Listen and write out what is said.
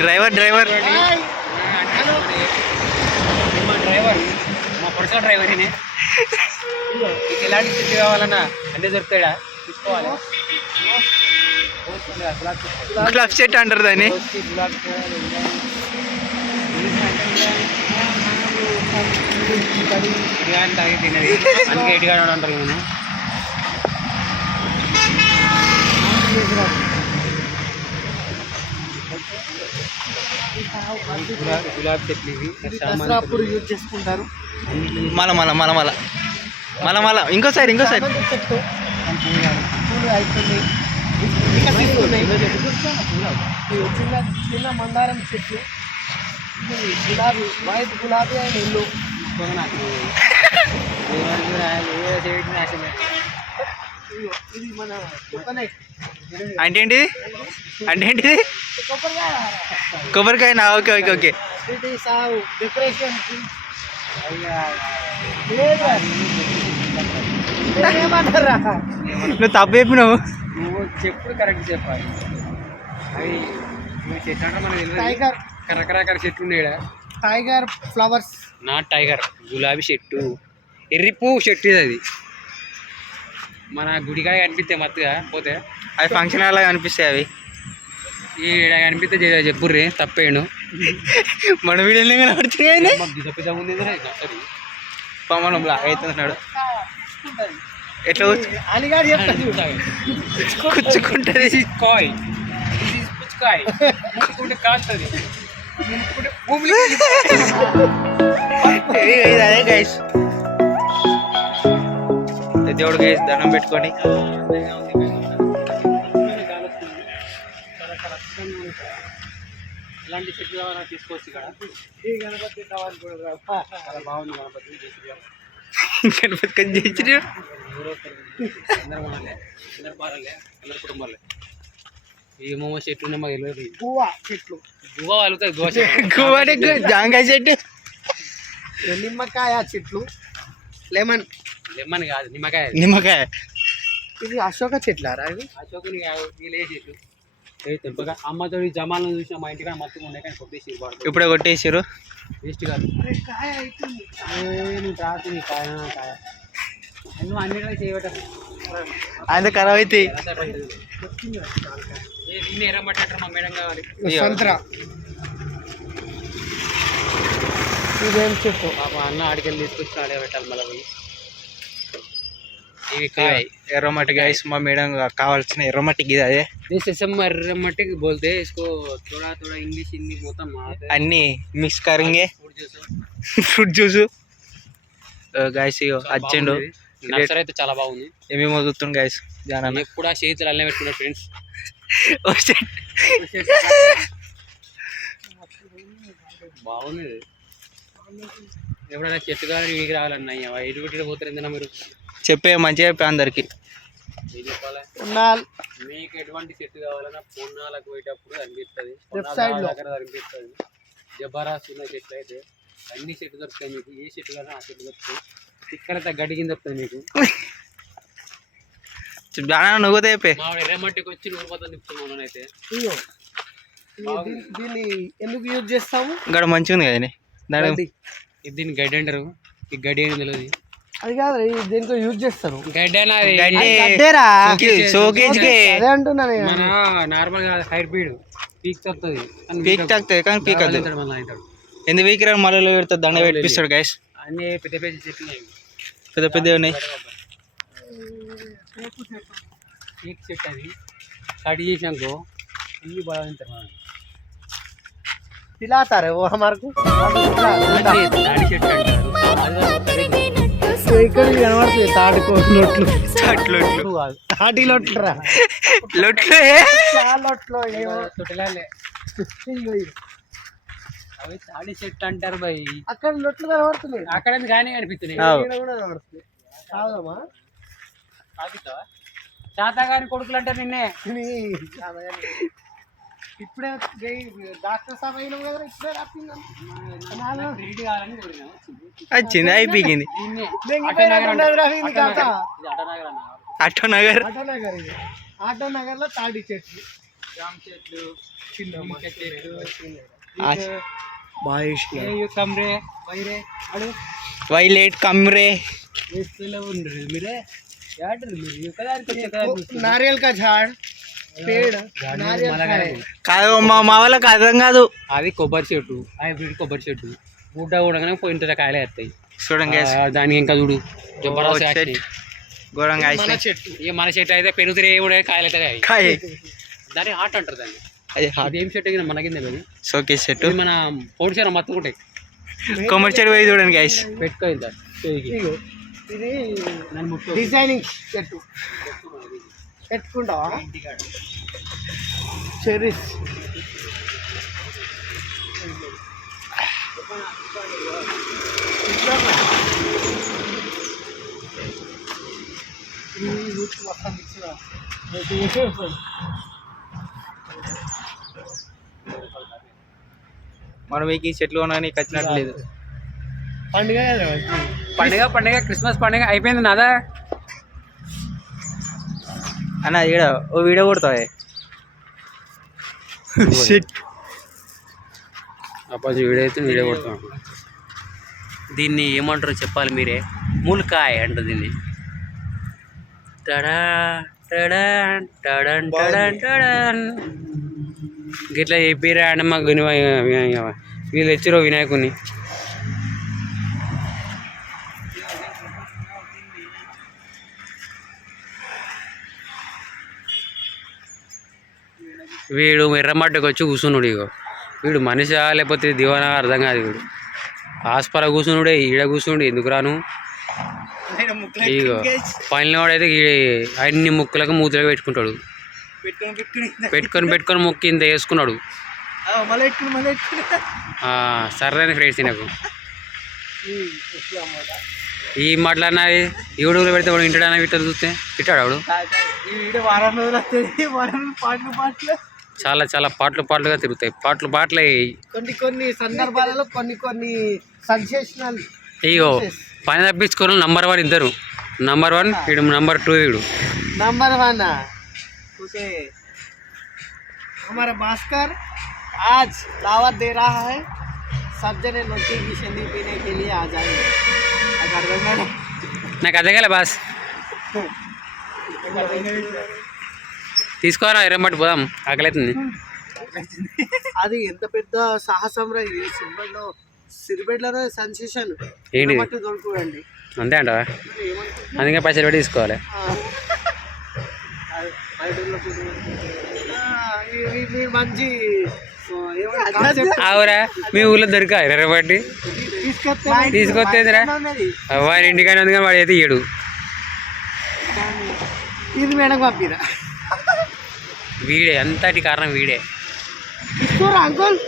Driver driver మా driver మా personal driver ఈయన. మీకు ఎలాంటి చెట్టు కావాలన్నా అన్నీ దొరుకుతాడా తీసుకోవాలి. గులాబ్ చెట్టు అంటారు దాన్ని. తాగి తినది అందుకే ఎటుగా అంటారు నేను. గులాబీ చెట్లు ఇవి అప్పుడు యూజ్ చేసుకుంటారు. మళ్ళా మళ్ళా మళ్ళా మళ్ళా మళ్ళా మళ్ళా ఇంకోసారి ఇంకోసారి చెట్టు పూలు అవుతున్నాయి, వికసిస్తున్నాయి. చిన్న మందారం చెట్లు, గులాబీ, వైట్ గులాబీ అండ్ ఇల్లు. ఇది మన కోకోనట్. అంటే ఏంటిది అంటే ఏంటిది? కొబ్బరికాయనా? Okay okay okay. ఇది సాగు డెకరేషన్ ఏమంటారా? నువ్వు తప్పు చెప్పినావు. నువ్వు చెప్పుడు కరెక్ట్ చెప్పాలి. అవి నువ్వు చెట్టు అంటే మనకు తెలియదు. టైగర్, రకరకాల చెట్లు ఉన్నాయి. Tiger flowers. నా టైగర్ గులాబీ చెట్టు, ఎర్రి పువ్వు చెట్టు ఇది. అది మన గుడికాయ కనిపిస్తాయి మత్తుగా పోతే. అవి ఫంక్షన్ హాల్ లాగా అనిపిస్తాయి అవి. ఈ కనిపిస్తే చెప్పుర్రి తప్పేను. మన వీడియోలో కనబడుతున్నాయి. మనం లాగా అవుతున్నాడు. ఎట్లా అలిగాడు చెప్తాడు కూర్చుకుంటుంది. కాయ్ పుచ్చుకాయ ముట్టుకుంటే కాస్తుంది. అదే గైస్, దేవుడు గైస్ దండం పెట్టుకొని ఇలాంటి చెట్లు కావాలా తీసుకోవచ్చు ఇక్కడ. ఈ గణపతి కావాలి కూడా చాలా బాగుంది గణపతి. గణపతి కని చేయించిన అందరు మనలే, అందరు బాలలే, అందరు కుటుంబాలే. ఈ మొమ్మ చెట్లు మాకు తెలియదు. గువ్వ చెట్లు, గువ్వ వాలుతాయి. జాంకాయ చెట్టు, నిమ్మకాయ చెట్లు, లెమన్. లెమ్మన్ కాదు, నిమ్మకాయ. నిమ్మకాయ. ఇది అశోక చెట్లారా? ఇవి అశోకుని కాదు, వీళ్ళే చెట్లు. తెంపగా అమ్మతో జమాలను చూసిన మా ఇంటికాడ మత్తుగా ఉండే కానీ కొట్టేసి ఇప్పుడే కొట్టేసారు. వేస్ట్ కాదు. కాయ అవుతుంది. నువ్వు రాసు నీ కాయ కాయ నువ్వు అన్నిటిలో చేయబట్టారు. అంత ఖరాబ్ అవుతాయి. నిన్న ఎర్రమట్టారు మా మేడం కావాలి. సంత్రా. ఇదేం చెట్టు? పాప అన్న ఆడికెళ్ళి తీసుకొచ్చి ఆడే పెట్టాలి మళ్ళీ పోయి. ఇవి ఎర్రమట్టి గైస్, మా మేడం కావాల్సిన ఎర్రమట్టి ఇది. అదే ఎర్రమట్టి బోల్తే इसको थोड़ा थोड़ा इंग्लिश हिंदी మొత్తం అన్ని మిక్స్ కరింగే. ఫ్రూట్ జ్యూస్ గైస్ అచ్చిండు. నర్సరీ అయితే చాలా బాగుంది. ఏమేమో చూస్తుంది గైస్. జానా ఎప్పుడు ఆ చేతులు అల్లే పెట్టుకున్నారు ఫ్రెండ్స్. బాగుంది. ఎప్పుడైనా చెట్టు కానీ వీకి రావాలన్నా ఎటు పోతారు ఏంటన్నా మీరు చెప్పే మంచిగా చెప్పే అందరికి. మీకు ఎటువంటి చెట్టు కావాలన్నా పొన్నాలకు పోయేటప్పుడు అనిపిస్తుంది. దగ్గర అనిపిస్తుంది. జబరాస్ ఉన్న చెట్లు అయితే అన్ని చెట్లు దొరుకుతాయి మీకు. ఏ చెట్టు కానీ ఆ చెట్టు దొరుకుతాయి. ఇక్కడైతే గడ్డి కింద దొరుకుతుంది మీకు. నువ్వు చెప్పే. మా ఎర్రమట్టికి వచ్చి 100% తిప్పుతున్నాను అయితే. దీన్ని ఎందుకు యూజ్ చేస్తాము? గడ మంచిగా ఉంది కదా దీన్ని గడ్డి అంటారు. ఈ గడ్డి ఏమి తెలియదు. అది కాదు, దేనికో యూజ్ చేస్తారు. గడ్డి అదే నార్మల్ గా హైబ్రిడ్ పీక్ తగ్గుతుంది. పీక్ తగ్గుతుంది కానీ పీక్ అవుతుంది. ఎందుకు వీక్ రాని మళ్ళీ పెడతాడు, దండ పెట్టిస్తాడు గైస్. అన్ని పెద్ద పెద్ద చెట్లు పెద్ద పెద్ద ఉన్నాయి. పీక్ చెట్టు అది కట్ చేసినాకో అన్ని బాగా తింటారు. పిలాతారు హమారకు తాడి చెట్టు అంటారు. ఇక్కడ కనబడుతుంది తాటికోట్లు, తాటి లొట్లు రా లొట్లు అవి తాడి చెట్టు అంటారు భయ్. అక్కడ లొట్లు కనబడుతున్నాయి. అక్కడ కానీ కనిపిస్తున్నాయి. శాతగాని కొడుకులు అంటారు నిన్నే. ఇప్పుడే డాక్టర్ సాబ్ అయినాం కదా, ఇప్పుడే వచ్చింది అయిపోయింది. ఆటో నగర్ ఆటో నగర్ లో తాడి చెట్లు. జామ చెట్లు చిన్న ఇంకా చెట్లు బాగా ఇష్టం కమ్రే వైరే అడు వైలెట్ కమ్రే వేస్తూనే ఉండరు మీరే ఏటరు మీరు ఒకదానికి వచ్చే नारियल का झाड़ पेड़ नारियल का है కాదు మా వాళ్ళకి అర్థం కాదు. అది కొబ్బరి చెట్టు హైబ్రిడ్ కొబ్బరి చెట్టు గుడ్డ కూడా పోయింటే కాయలే వస్తాయి చూడండి guys. దానికి ఇంకా చూడు జబర్దస్త్ చెట్టు. కాసినాయి. ఘోరంగా మన కాసినాయి. చెట్టు ఇక మన చెట్టు అయితే పెరుగుతురే కూడా కాయలు అయితే కాయ కాయ దాన్ని హాట్ అంటారు దాన్ని. అది హాట్ అది ఏం చెట్టు కింద మనకింద అది షోకేస్ చెట్టు. ఇది మన పొడిచారు మత్తుకుంటాయి కొమ్మరి చెట్టు పోయి చూడండి గైస్. పెట్టుకో ఇంత చెయ్యికి. ఇగో ఇది నన్ను ముట్టుకో. డిజైనింగ్ చెట్టు పెట్టుకుంటావా చెరీస్ మనం ఈ చెట్లు కొనగానే కచ్చినట్టు లేదు. పండుగ పండుగ పండుగ క్రిస్మస్ పండుగ అయిపోయింది నాదా. అన్న ఈడ ఓ వీడియో కొడతావే. అప్పుడు వీడియో అయితే వీడియో కొడతాం. దీన్ని ఏమంటారో చెప్పాలి మీరే. ములకాయ అంట దీన్ని. టడా టడాన్ టడన్ టడన్ టడన్ గిట్లా చెప్పిరా అంటే మాకు వీళ్ళు తెచ్చిరో వినాయకుని. వీడు ఎర్రమడ్డకి వచ్చి కూర్చున్నాడు. ఇగో వీడు మనిషా లేకపోతే దివానా అర్థం కాదు. వీడు ఆస్పర కూర్చున్నాడే ఈడ కూర్చుండు ఎందుకు రాను. ఇగో పైన వాడైతే అన్ని ముక్కలకు మూతలకు పెట్టుకుంటాడు. పెట్టుకొని ముక్కి ఇంత వేసుకున్నాడు. సర్రైన ఫ్రెండ్స్ నాకు ఈ మాట్లాడినది యూట్యూబ్లో పెడితే వాడు వింటాడని విట్ట చూస్తే తిట్టాడు వాడు. చాలా చాలా పాటలుగా తిరుగుతాయి. పాటలు కొన్ని సందర్భాలలో కొన్ని సెన్సేషనల్. ఇగో పని తప్పించుకోరు. నంబర్ 1 ఇద్దరు. నంబర్ 1 వీడు, నంబర్ 2 వీడు. नंबर 1 उसे हमारा भास्कर आज दावत दे रहा है. सब जने रोटी की शनी पीने के लिए आ जाएंगे. నాకు అదే కదా బాస్ తీసుకోరా ఎర్రమట్టి పోదాం ఆకలితుంది. అది ఎంత పెద్ద సాహసం రా. ఇది సిరిబెడ్లలో సెన్సేషన్ ఏంటి దొరుకుతుంది. అంతే అంటవా? అందుకే పైసలు పెట్టి తీసుకోవాలి. మంచి ఆవురా మీ ఊళ్ళో దొరికా ఎర్రబట్టి తీసుకొస్తేదిరా వాడి ఇంటికైనా ఉంది కానీ వాడు అయితే ఇయ్యడు. ఇది మేడం పంపిరా. వీడే అంతటి కారణం వీడే. అంకుల్